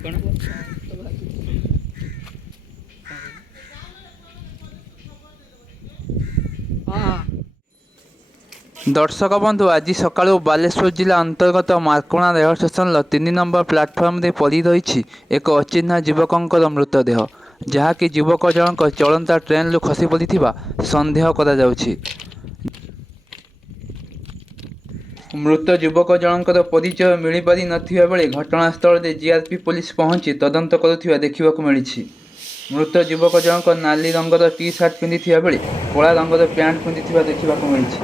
କ'ଣ दर्शक बंधु आज सकाळୁ बालेश्वर जिला अंतर्गत मार्कोणा रेल स्टेशन 3 नंबर प्लाटफर्म पड़ी रही एक अचिन्हा युवकर मृतदेह जहाँकि युवक जनक चलंता ट्रेन खसी पड़ा सन्देह करा जाउछि। मृत युवक जनकर परिचय मिल पारि नथिबा बेले घटनास्थल में जीआरपी पुलिस पहुंची तदंत करुथिबा देखिबाकु मिलिछि। मृत युवक जनक नाली रंगर टी सार्ट पिंधिथिबा बेले कला रंगर पैंट पिंधिथिबा देखिबाकु मिलिछि।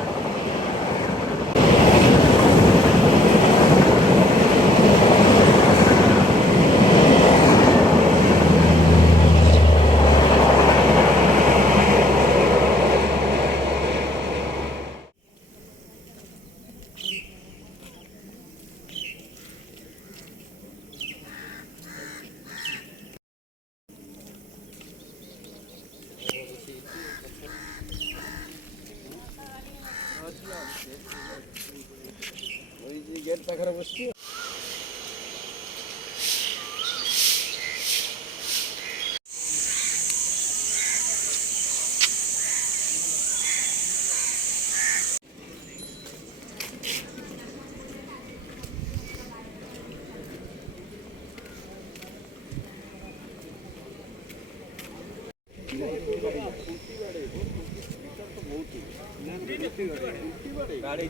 गेट पाखरे बसছি। गाड़ी